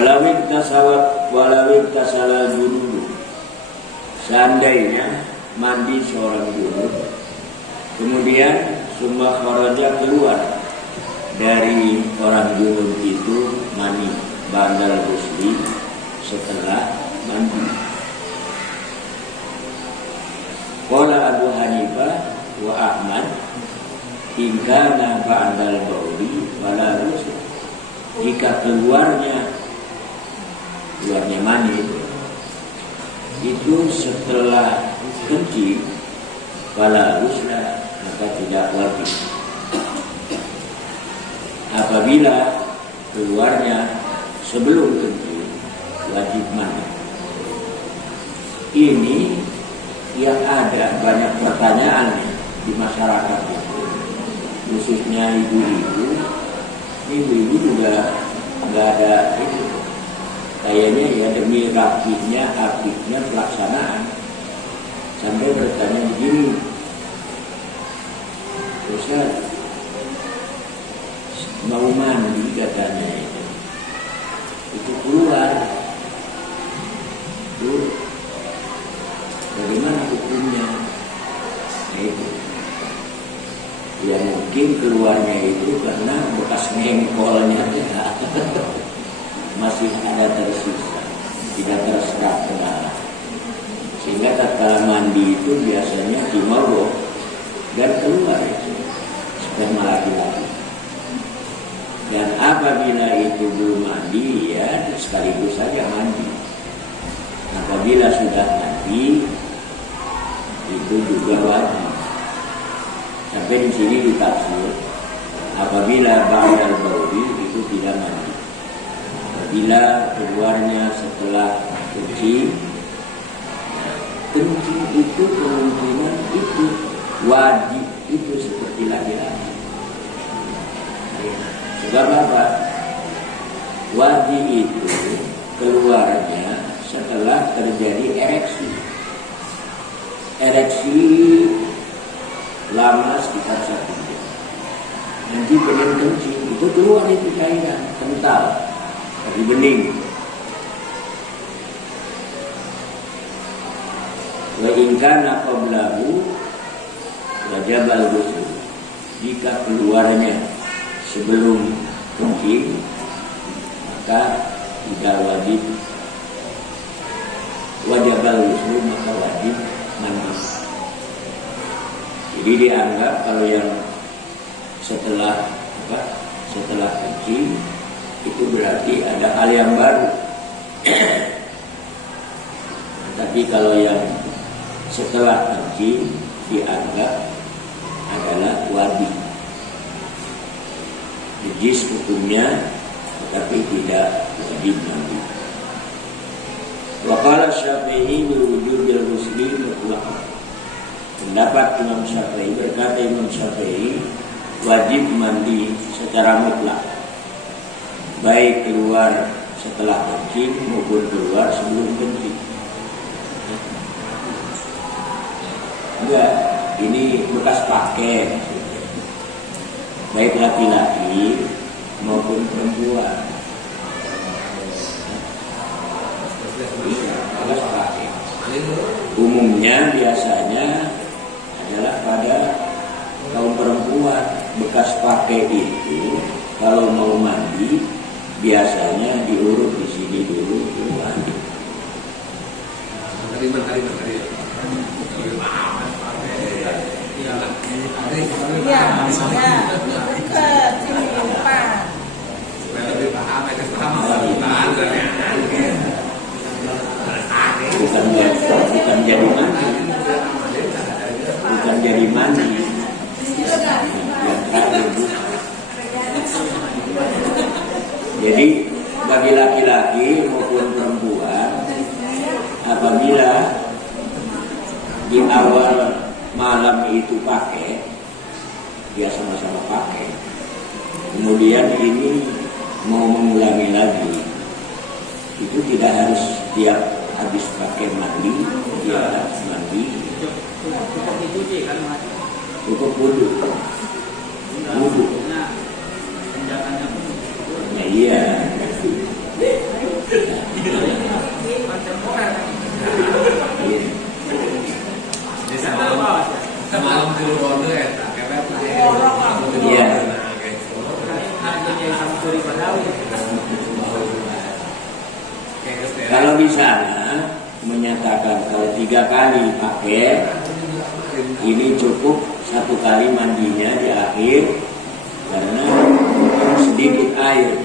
walawin tasala junub. Seandainya mandi seorang junub, kemudian summa kharaja keluar dari orang junub itu mani ba'dal ghusli, setelah mandi. Qala Abu Hanifah wa Ahmad in kana ba'dal bauli wala ghusl. Jika keluarnya mani itu setelah kencing, wala ghusla, maka tidak wajib. Apabila keluarnya sebelum kencing, wajib mandi. Ini yang ada banyak pertanyaan di masyarakat itu, khususnya ibu-ibu juga nggak ada itu. Kayaknya ya demi rapihnya, apiknya pelaksanaan, sampai bertanya begini, Ustaz, mau mandi katanya itu keluar, itu bagaimana hukumnya? Nah, itu ya mungkin keluarnya itu karena bekas ngengkolnya masih ada tersisa, tidak terserap ke dalam, sehingga tatkala mandi itu biasanya dimabok dan keluar itu sperma laki-laki. Dan apabila itu belum mandi, ya sekaligus saja mandi. Apabila sudah mandi, itu juga wajib. Sampai di sini ditafsir, apabila ba'dal bauli itu tidak mandi. Apabila keluarnya setelah kencing itu kemungkinan itu wajib, itu seperti laki-laki. Sebab apa? Wajib itu keluarnya setelah terjadi ereksi. Ereksi lama sekitar 1 jam. Nanti bening kencing itu keluar itu cairan kental dari bening. Wa in kana qablahu wajibal ghusl. Jika keluarnya sebelum kencing, maka tidak wajib. Wajibal ghusl, maka wajib mandi. Jadi dianggap kalau yang setelah kencing itu berarti ada hal yang baru. Tapi kalau yang setelah kencing dianggap adalah wajib. Najis hukumnya, tetapi tidak wajib mandi. Wa qala Syafi'i biwujubil ghusli mutlaqan. Pendapat Imam Syafi'i, berkata Imam Syafi'i, wajib mandi secara mutlak, baik keluar setelah kencing maupun keluar sebelum kencing. Enggak, ini bekas pakai, baik laki-laki maupun perempuan. Bekas pakai. Umumnya biasanya adalah pada kaum perempuan. Bekas pakai itu kalau mau mandi biasanya diurut di sini dulu mandi. Bukan jadi mandi, bukan jadi mandi. Jadi bagi laki-laki maupun perempuan, apabila di awal malam itu pakai, dia sama-sama pakai, kemudian ini mau mengulangi lagi, itu tidak harus tiap habis pakai mandi, dia harus mandi. Cukup wudu. Ya iya. di sana menyatakan kalau 3 kali pakai ini cukup, 1 kali mandinya di akhir karena sedikit air.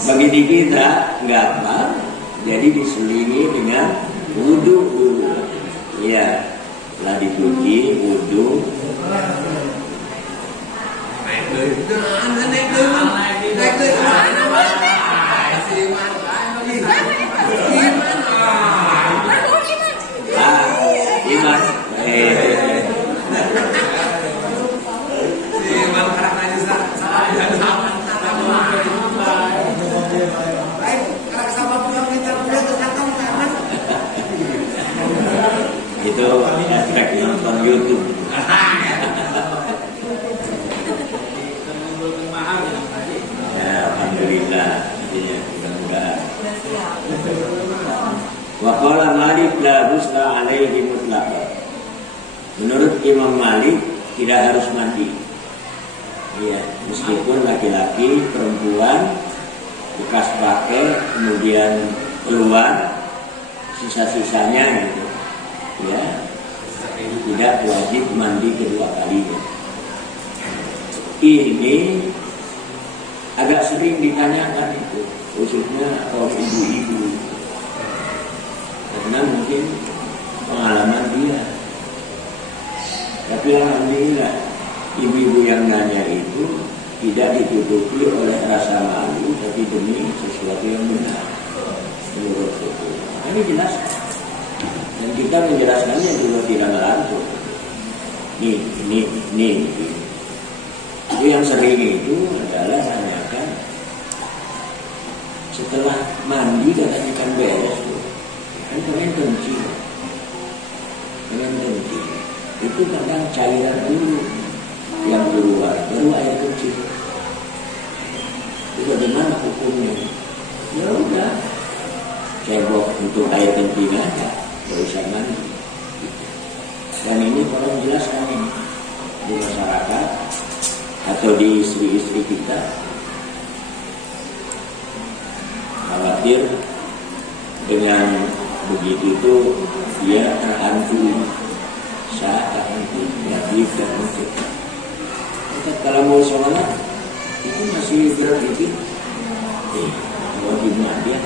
Bagi di kita nggak apa, jadi diselingi dengan wudhu dulu. Ya, setelah dicuci wudhu. Iman. Itu efek nonton YouTube. Ya, alhamdulillah. Mudah-mudahan. Wa qala Malik la ghusla alaihi mutlaqan. Menurut Imam Malik tidak harus mandi. Iya, meskipun laki-laki, perempuan bekas pakai kemudian keluar sisa-sisanya gitu. Ya, tidak wajib mandi kedua kalinya. Ini agak sering ditanyakan itu, khususnya kaum ibu-ibu, karena mungkin pengalaman dia. Tapi alhamdulillah ibu-ibu yang nanya itu tidak ditutupi oleh rasa malu, tapi demi sesuatu yang benar menurut itu. Ini jelas. Dan kita menjelaskannya juga tidak langsung. Ini. Itu yang sering itu adalah tanyakan setelah mandi katanya kan beres tuh. Kan pengen kencing. Itu kadang cairan dulu yang keluar, baru air kencing. Itu bagaimana hukumnya? Ya udah, cebok untuk air kencing aja. Gak usah mandi. Dan ini kalau menjelaskan ini di masyarakat atau di istri-istri kita, khawatir dengan begitu itu dia terhantui, negatif dan mungkin. Kalau mau sholat itu masih berpikir, wajib mandi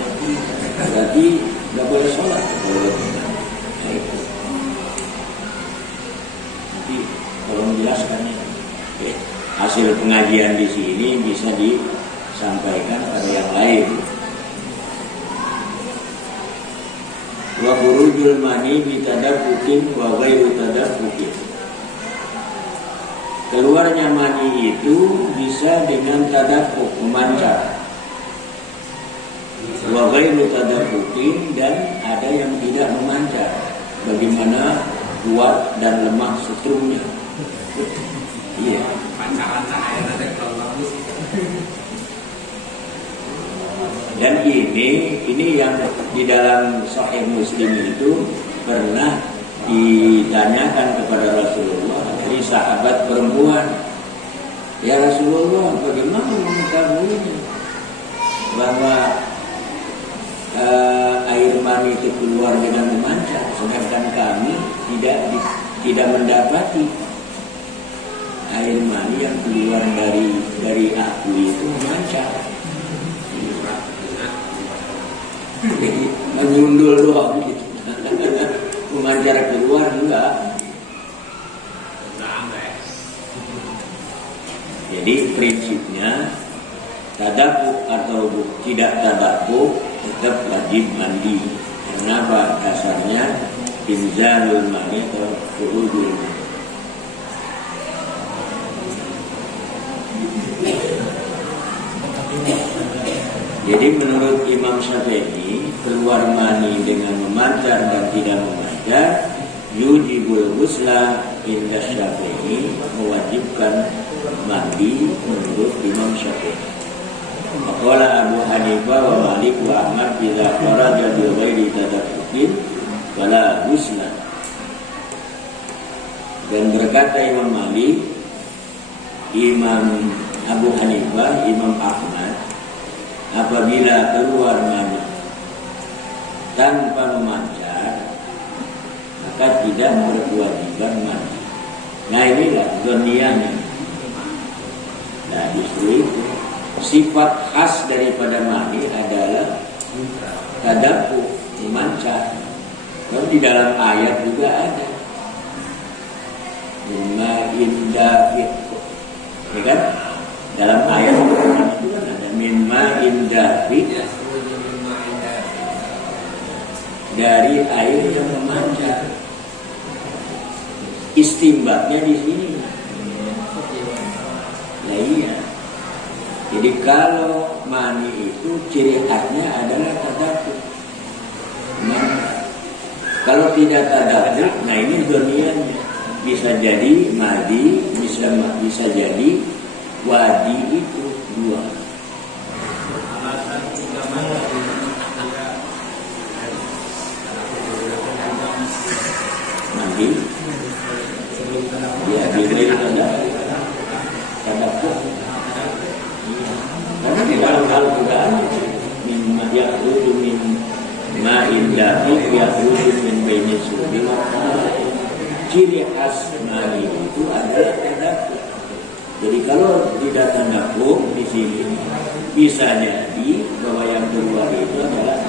berarti nggak boleh sholat kalau nanti kalau menjelaskannya hasil pengajian di sini bisa disampaikan pada yang lain. Wa khurujul mani bi tadaffuqin wa ghairu tadaffuqin. Keluarnya mani itu bisa dengan tadaffuq, memancar. Wa ghairu tadaffuqin, dan ada yang tidak memancar. Bagaimana kuat dan lemah setrumnya. Iya. Pancaran cahaya dari kalau dan ini yang di dalam Sahih Muslim itu pernah ditanyakan kepada Rasulullah dari sahabat perempuan, ya Rasulullah, bagaimana mengetahuinya bahwa air mani itu keluar dengan memancar, sedangkan kami tidak mendapati air mani yang keluar dari aku itu memancar. Jadi menyundul doang gitu. Memancar keluar enggak. Jadi prinsipnya tadabbur atau tidak tadabbur tetap wajib mandi. Karena dasarnya inzalul mani atau khurujul mani. Jadi menurut Imam Syafi'i, keluar mani dengan memancar dan tidak memancar yujibul ghusla inda Syafi'i, mewajibkan mandi menurut Imam Syafi'i. Maqala Abu Hanifah wa Malik wa Ahmad bila kharaja bi ghairi tadaffuqin fala ghusla. Dan berkata Imam Malik, Imam Abu Hanifah, Imam Ahmad, apabila keluar mani tanpa memancar, maka tidak berkewajiban mandi. Nah inilah dunianya. Nah justru itu sifat khas daripada mani adalah tadabbur, memancar. Kalau di dalam ayat juga ada mimma indafit, ya kan? Dalam ayat itu kan ada mimma indafit, dari air yang memancar. Istimbatnya di sini. Nah iya. Jadi kalau mani itu ciri khasnya adalah tadabbur. Kalau tidak tadabbur, nah ini dunianya. Bisa jadi madi, bisa jadi wadi itu dua. Nanti ya diberi tadabbur. Karena di dalam Al-Quran mimma yakhruju min ma'in dafiq yakhruju min baini sulbi wa tara'ib. Ciri khas mani itu adalah tadabbur. Jadi kalau tidak tadabbur di sini bisa jadi bahwa yang keluar itu adalah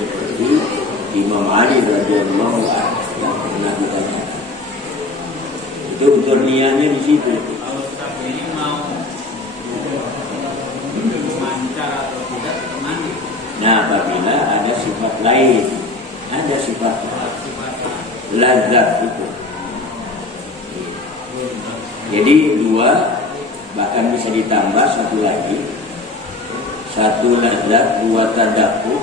seperti Imam Ali radhiyallahu anhu yang pernah ditanyakan. Itu unsur niatnya di situ. Kalau ini mau memancar atau tidak mandi. Nah, apabila ada sifat lain, ada sifat lazat itu. Jadi dua, bahkan bisa ditambah satu lagi. Satu lazat, dua tadabbur.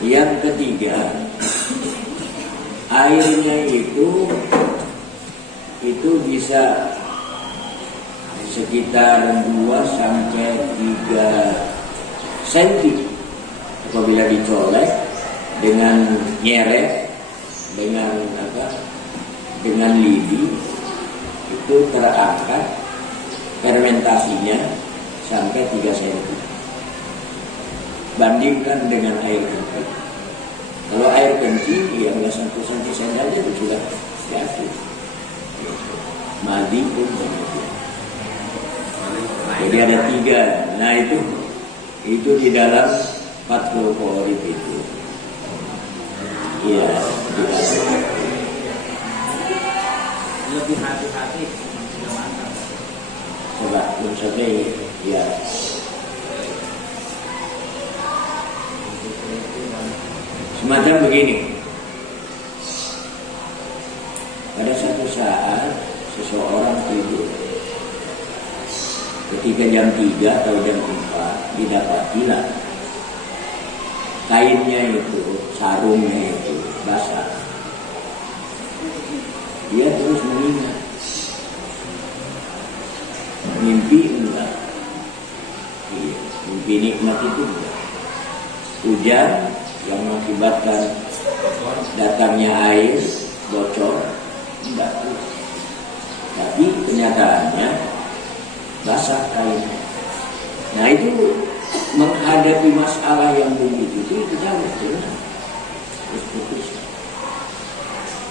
Yang ketiga, airnya itu bisa sekitar 2 sampai 3 cm apabila dicolek dengan nyeret, dengan lidi itu terangkat fermentasinya sampai 3 cm. Bandingkan dengan air kencing. Kalau air kencing ya nggak 1 cm aja itu sudah jatuh. Madi pun begitu. Jadi ada 3. Nah itu di dalam Fathul Qorib itu. Iya, di dalam. Lebih hati-hati. Coba sampai ya. Semacam begini. Pada satu saat seseorang tidur. Ketika jam 3 atau jam 4 didapatilah kainnya itu, sarungnya itu basah. Dia terus mengingat. Mimpi enggak? Iya, mimpi nikmat itu enggak. Hujan yang mengakibatkan datangnya air bocor enggak. Tapi kenyataannya basah kainnya. Nah itu menghadapi masalah yang begitu itu kita harus tenang, harus putus.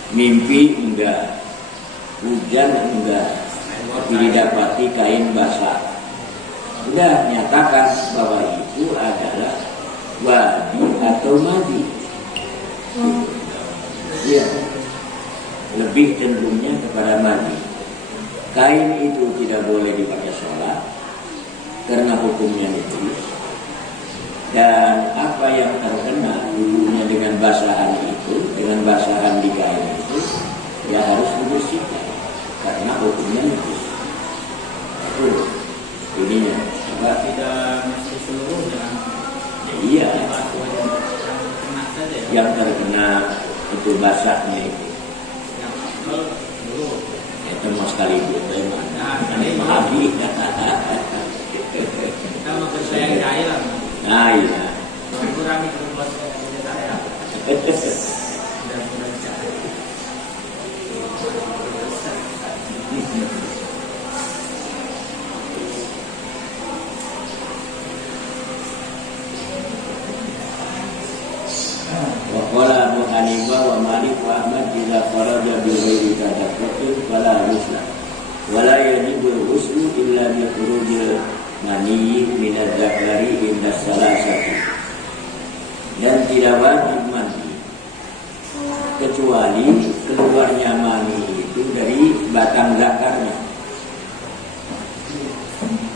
Mimpi enggak, hujan enggak, tapi didapati kain basah. Sudah nyatakan bahwa itu adalah wadi atau madi. Ya, lebih cenderungnya kepada madi. Kain itu tidak boleh dipakai sholat karena hukumnya najis. Dan apa yang terkena dulunya dengan basahan itu, dengan basahan di kain itu, ya harus dibersihkan karena hukumnya najis. Itu ininya. Apa? Tidak mesti seluruhnya. Iya. Yang terkena itu basahnya itu. Itu mau sekali itu memahami. Kita mau percaya cairan. Nah iya. Mengurangi kelembapan saya. Dan percaya. idza kharaja bi ghairi tadaffur fala yusla wala yajibul ghuslu illa bi khurujil mani min az-zakari inda salasati, dan tidak wajib mandi kecuali keluarnya mani itu dari batang zakarnya.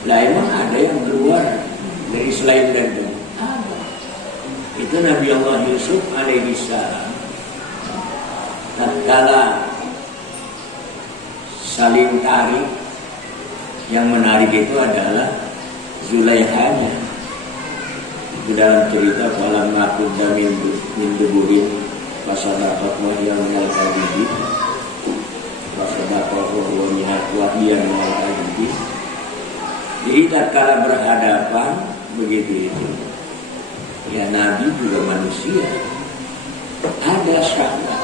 Lah emang ada yang keluar dari selain dari itu? Ada. Itu Nabi Allah Yusuf alaihi salam tatkala saling tarik, yang menarik itu adalah Zulaihanya. Itu dalam cerita falam maqudda min duburin fasadaqat wa hiya minal kadhibin fasadaqat wa huwa minal kadhibin. Jadi tatkala berhadapan begitu itu, ya Nabi juga manusia, ada syahwat,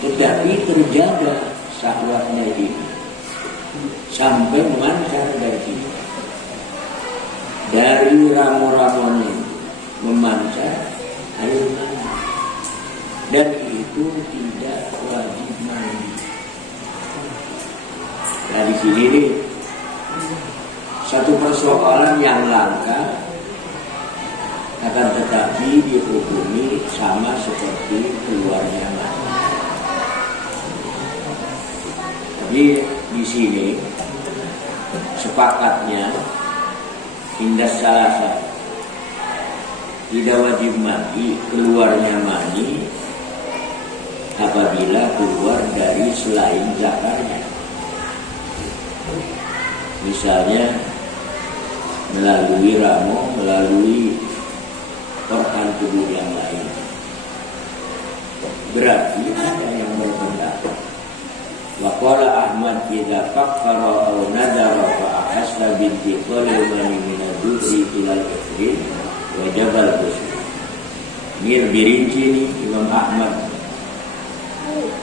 tetapi terjaga syahwatnya ini sampai memancar dari sini. Dari ramu-ramunya memancar air mani, dan itu tidak wajib mandi. Nah di sini nih satu persoalan yang langka, akan tetapi dihukumi sama seperti keluarnya mani. Jadi di sini sepakatnya indas salasa, tidak wajib mandi keluarnya mani apabila keluar dari selain zakarnya. Misalnya melalui ramu, melalui organ tubuh yang lain. Berarti ada yang berpendapat waqala Ahmad idza fakkara aw nadara fa ahassa binti qalil min ad-duri ila al-ifrin wajib al-ghusl. Ini lebih rinci nih Imam Ahmad.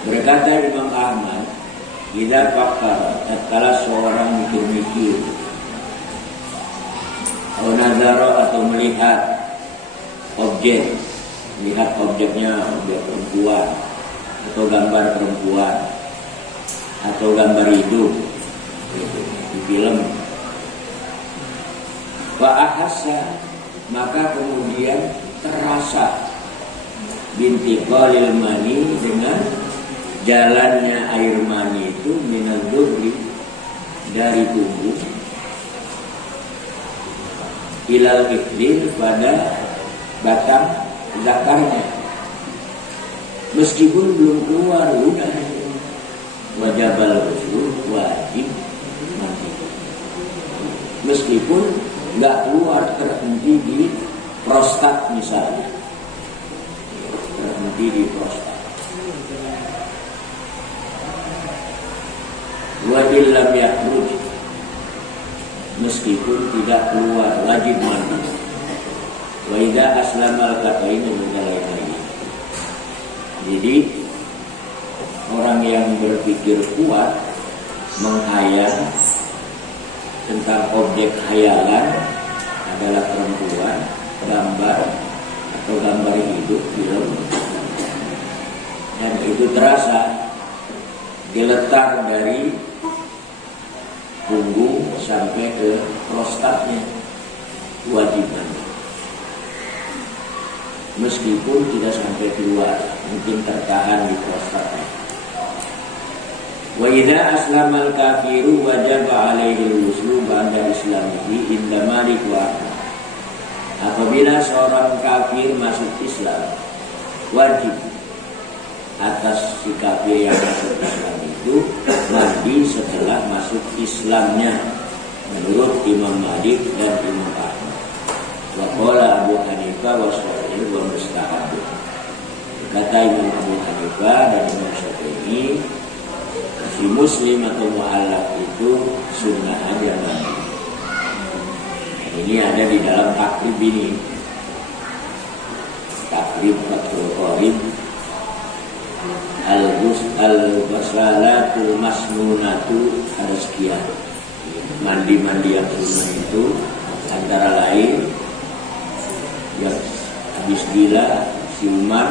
Berkata Imam Ahmad, idza fakkara, tatkala seorang mikir-mikir, aw nadara atau melihat objek, melihat objeknya objek perempuan atau gambar perempuan atau gambar hidup di film, wa'ahasa, maka kemudian terasa binti qalil mani, dengan jalannya air mani itu minal dubri, dari tubuh, ilal iklir, pada batang zakarnya, meskipun belum keluar, udah wajib al-ghusl, wajib mandi. Meskipun nggak keluar, terhenti di prostat misalnya, terhenti di prostat. Wajib lam yakhruj, meskipun tidak keluar, wajib mandi. Wa idza aslamal kafain min lain. Jadi orang yang berpikir kuat, menghayal tentang objek hayalan adalah perempuan, gambar atau gambar hidup, film, dan itu terasa diletar dari punggung sampai ke prostatnya, wajib mandi. Meskipun tidak sampai keluar, mungkin tertahan di prostatnya. Wa idza aslama al-kafiru wajaba alaihi al-ghuslu ba'da islamihi inda Malik wa Ahmad. Apabila seorang kafir masuk Islam, wajib atas si kafir yang masuk Islam itu mandi setelah masuk Islamnya, menurut Imam Malik dan Imam Ahmad. Wa qala Abu Hanifah wa Syafi'i wa mustahab. Kata Imam Abu Hanifah dan Imam Syafi'i, si muslim atau mu'allaf itu sunnah aja mandi. Ini ada di dalam takrib ini, takrib Fathul Qorib, al-ghusalatul masnunatu, ada sekian. Mandi-mandi yang sunnah itu antara lain yang habis gila, siuman,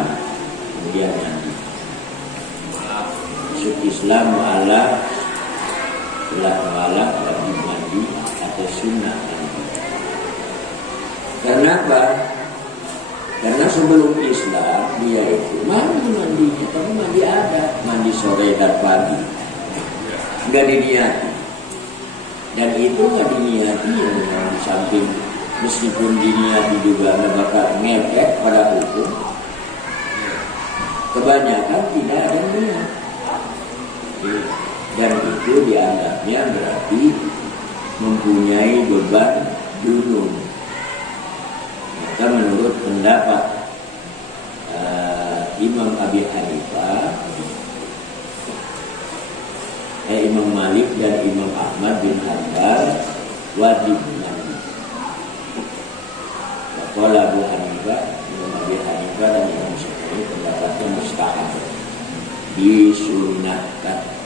kemudian mandi. masuk Islam mu'alaf telah mu'alaf wajib mandi atau sunnah mandi. Karena apa? Karena sebelum Islam dia itu mandinya, tapi mandi ada, mandi sore dan pagi, nggak diniati. Dan itu nggak diniati yang di samping meskipun diniati juga nggak bakal ngefek pada hukum. Kebanyakan tidak ada niat, dan itu dianggapnya berarti mempunyai beban dunung. Maka menurut pendapat Imam Abi Hanifah, Imam Malik dan Imam Ahmad bin Hanbal wajib mandi. Kalau Abu Hanifah, Imam Abi Hanifah dan Imam Syafi'i pendapatnya mustahab, disunahkan.